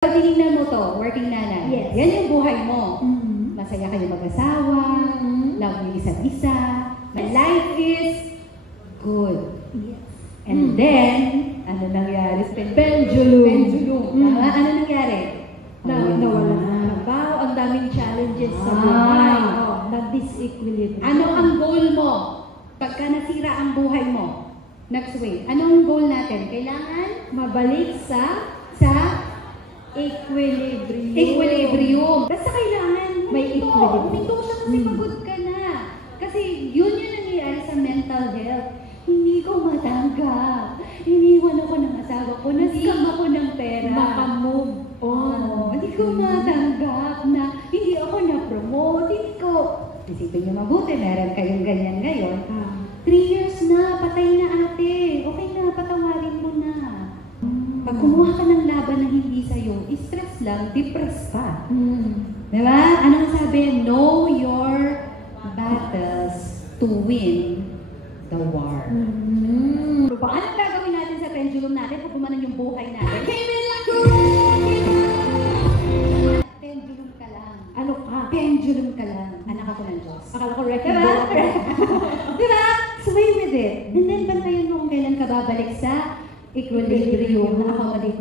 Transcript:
Pag tinignan mo to, working nanay, Yes. yan yung buhay mo. Mm. Masaya kayo mag-asawa, love yung isa't isa, life is good. Yes. And then, ano nangyari? Pendulum. Pendulum. Tama? Ano nangyari? Nawala na trabaho, ang daming challenges sa Ah. buhay. Oh, na-disequilibrium. Ano ang goal mo? Pagka nasira ang buhay mo, nag-swing. Anong goal natin? Kailangan Mabalik sa equilibrium. equilibrium. Basta kailangan May equilibrium. Huminto siya kasi pagod ka na. Kasi yun yung nangyayari sa mental health. Hindi ko matanggap. Iniwan ako ng asawa ko. Nascam ako ng pera. Makamove on. Hindi ko matanggap na hindi ako na-promote. Hindi ko. Isipin niyo mabuti, meron kayong ganyan ngayon. 3 years na, patay na ate. Okay na, patawarin mo na. Pag kumuha ka ng laban na hindi sa'yo, stress lang, depressed pa. Diba? Anong sabi? Know your battles to win the war. Anong gagawin natin sa pendulum natin pag gumanon yung buhay natin? Pendulum ka lang. Ano ka? Pendulum ka lang. Anak ako ng Diyos. Akala ko wrecking Diba? ball. Diba? Sway with it. And then, bantayan mo kung kailan ka babalik sa equilibrium na accommodating.